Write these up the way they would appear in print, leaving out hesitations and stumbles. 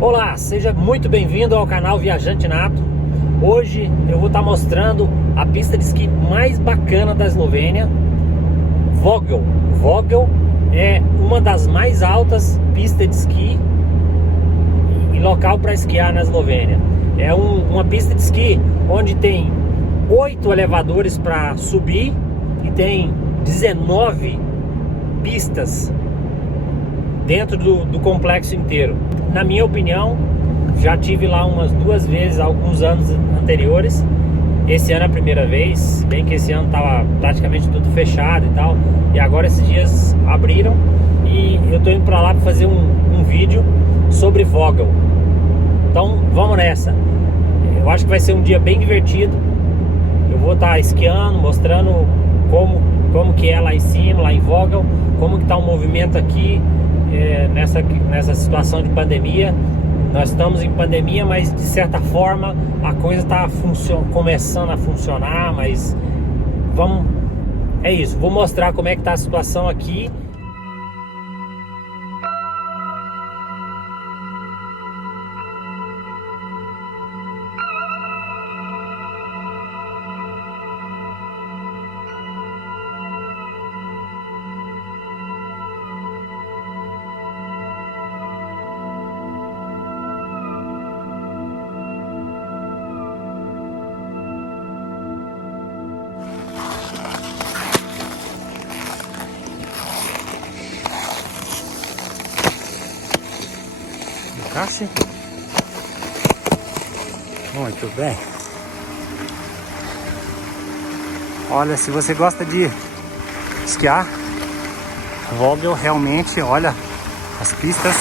Olá, seja muito bem-vindo ao canal Viajante Nato. Hoje eu vou estar mostrando a pista de esqui mais bacana da Eslovênia, Vogel. Vogel é uma das mais altas pistas de esqui e local para esquiar na Eslovênia. É uma pista de esqui onde tem 8 elevadores para subir e tem 19 pistas dentro do complexo inteiro. Na minha opinião, já tive lá umas 2 vezes alguns anos anteriores. Esse ano é a primeira vez, bem que esse ano estava praticamente tudo fechado e tal, e agora esses dias abriram e eu tô indo para lá para fazer um vídeo sobre Vogel. Então vamos nessa. Eu acho que vai ser um dia bem divertido. Eu vou estar esquiando, mostrando como que é lá em cima, lá em Vogel, como que tá o movimento aqui. Nessa situação de pandemia. Nós estamos em pandemia, mas de certa forma a coisa está começando a funcionar, mas é isso, vou mostrar como é que está a situação aqui. Caixa. Muito bem. Olha, se você gosta de esquiar, Vogel realmente, olha, as pistas,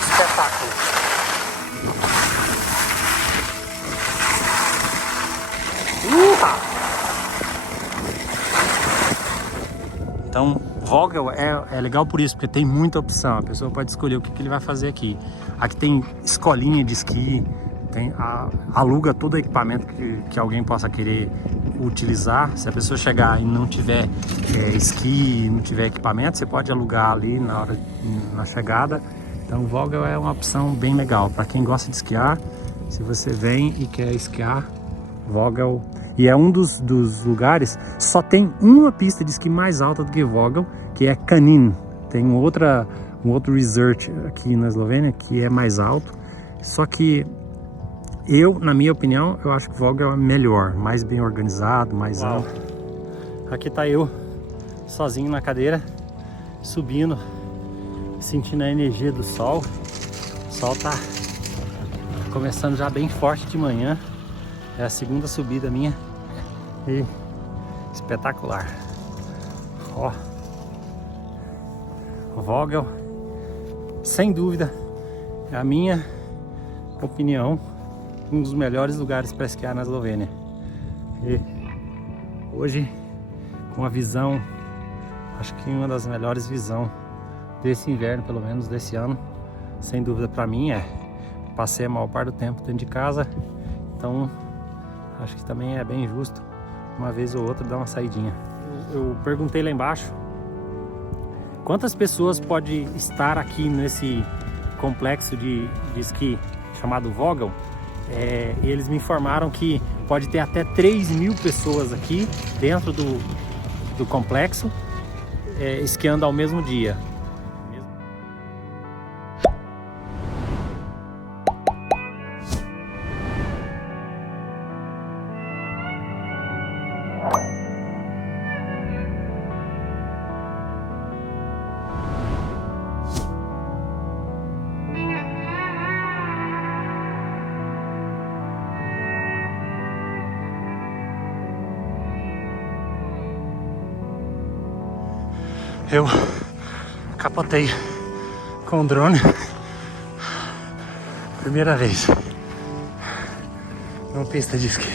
espetáculo. Então, Vogel é legal por isso, porque tem muita opção. A pessoa pode escolher o que ele vai fazer aqui. Aqui tem escolinha de esqui, aluga todo o equipamento que alguém possa querer utilizar. Se a pessoa chegar e não tiver esqui, não tiver equipamento, você pode alugar ali na chegada. Então, Vogel é uma opção bem legal para quem gosta de esquiar. Se você vem e quer esquiar, Vogel. E é um dos lugares, só tem uma pista de esqui mais alta do que Vogel, que é Kanin. Tem um outro resort aqui na Eslovênia que é mais alto. Só que na minha opinião, eu acho que Vogel é melhor, mais bem organizado, mais alto. Aqui tá eu, sozinho na cadeira, subindo, sentindo a energia do sol. O sol tá começando já bem forte de manhã. É a segunda subida minha e espetacular. Ó, Vogel, sem dúvida, é a minha opinião, um dos melhores lugares para esquiar na Eslovênia. E hoje, com a visão, acho que uma das melhores visões desse inverno, pelo menos desse ano, sem dúvida para mim passei a maior parte do tempo dentro de casa, então acho que também é bem justo uma vez ou outra dar uma saidinha. Eu perguntei lá embaixo quantas pessoas pode estar aqui nesse complexo de esqui chamado Vogel. E eles me informaram que pode ter até 3.000 pessoas aqui dentro do complexo esquiando ao mesmo dia. Eu capotei com o drone, primeira vez numa pista de esqui.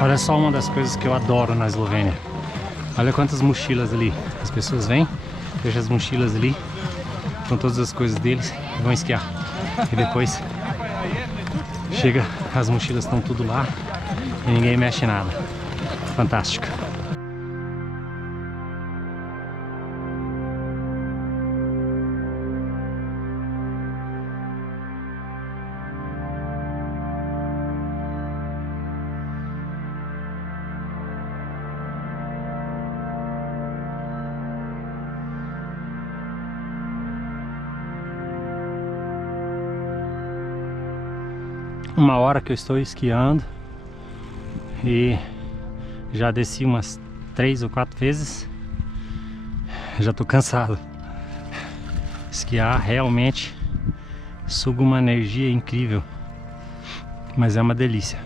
Olha só uma das coisas que eu adoro na Eslovênia. Olha quantas mochilas ali. As pessoas vêm, deixam as mochilas ali com todas as coisas deles e vão esquiar. E depois Chega, as mochilas estão tudo lá e ninguém mexe em nada. Fantástico. Uma hora que eu estou esquiando e já desci umas 3 ou 4 vezes. Já tô cansado. Esquiar realmente suga uma energia incrível, mas é uma delícia.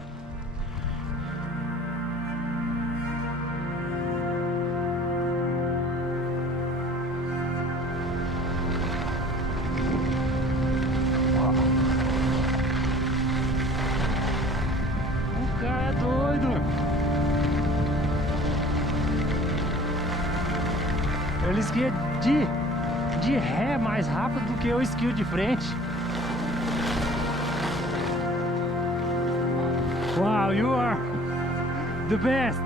O cara é doido. Ele esquia de ré mais rápido do que eu esquio de frente. Wow, you are the best.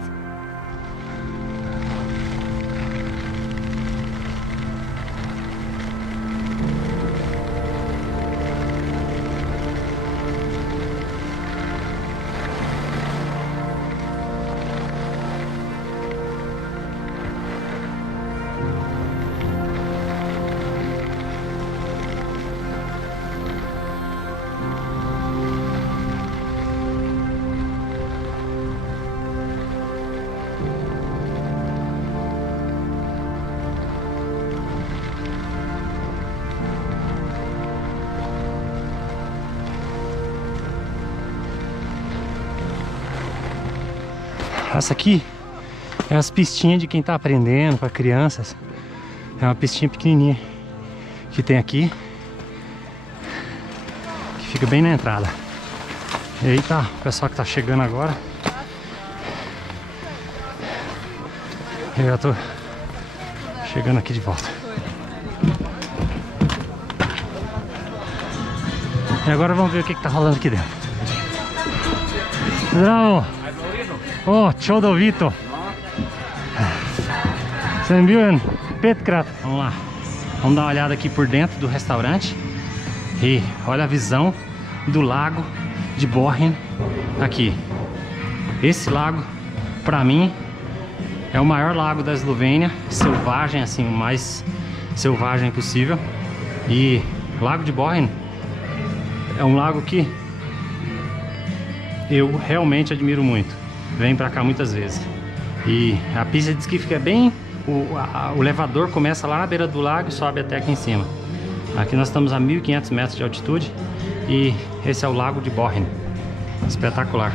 Essa aqui é as pistinhas de quem tá aprendendo para crianças. É uma pistinha pequenininha que tem aqui, que fica bem na entrada. E aí tá o pessoal que tá chegando agora. Eu já tô chegando aqui de volta. E agora vamos ver o que tá rolando aqui dentro. Bravo! Oh, Chodovito! Sembiuen Petkrat. Vamos lá. Vamos dar uma olhada aqui por dentro do restaurante. E olha a visão do lago de Bohinj aqui. Esse lago, pra mim, é o maior lago da Eslovênia. Selvagem, assim, o mais selvagem possível. E o lago de Bohinj é um lago que eu realmente admiro muito. Venho pra cá muitas vezes. E a pista de esqui fica bem... O elevador começa lá na beira do lago e sobe até aqui em cima. Aqui nós estamos a 1.500 metros de altitude. E esse é o lago de Bohinj. Espetacular.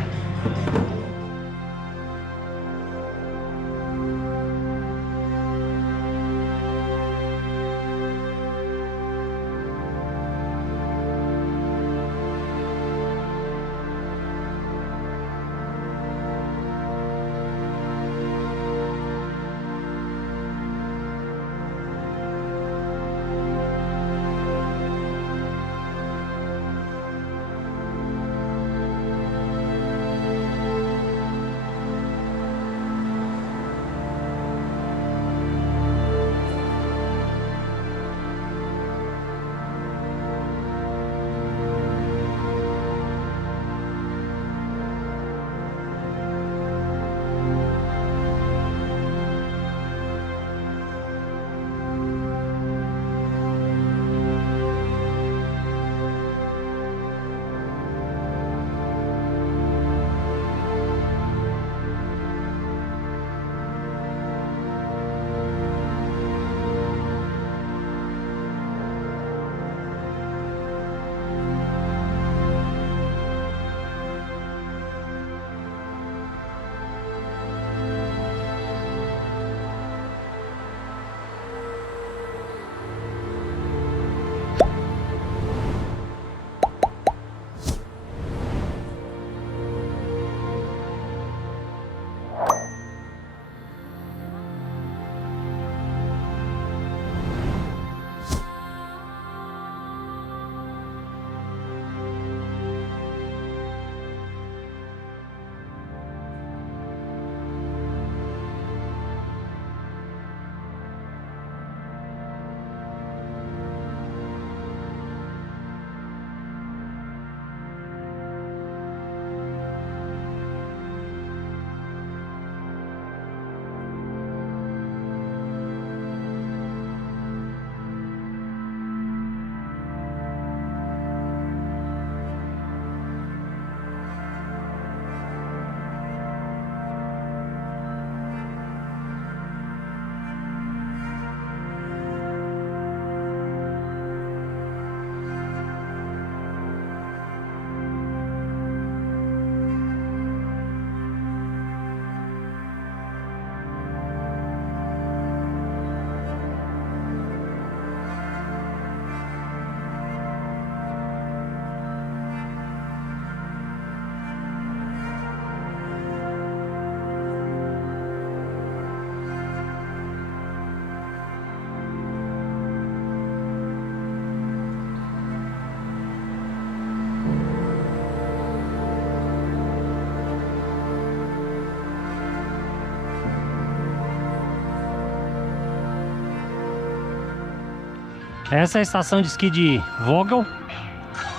Essa é a estação de esqui de Vogel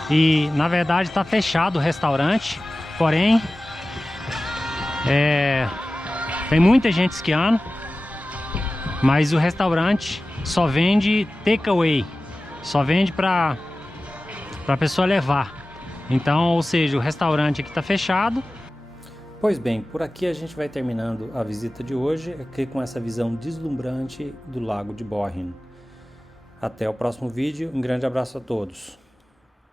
e na verdade está fechado o restaurante, porém tem muita gente esquiando, mas o restaurante só vende takeaway, só vende para pessoa levar. Então, ou seja, o restaurante aqui está fechado. Pois bem, por aqui a gente vai terminando a visita de hoje, aqui com essa visão deslumbrante do Lago de Bohrn. Até o próximo vídeo, um grande abraço a todos.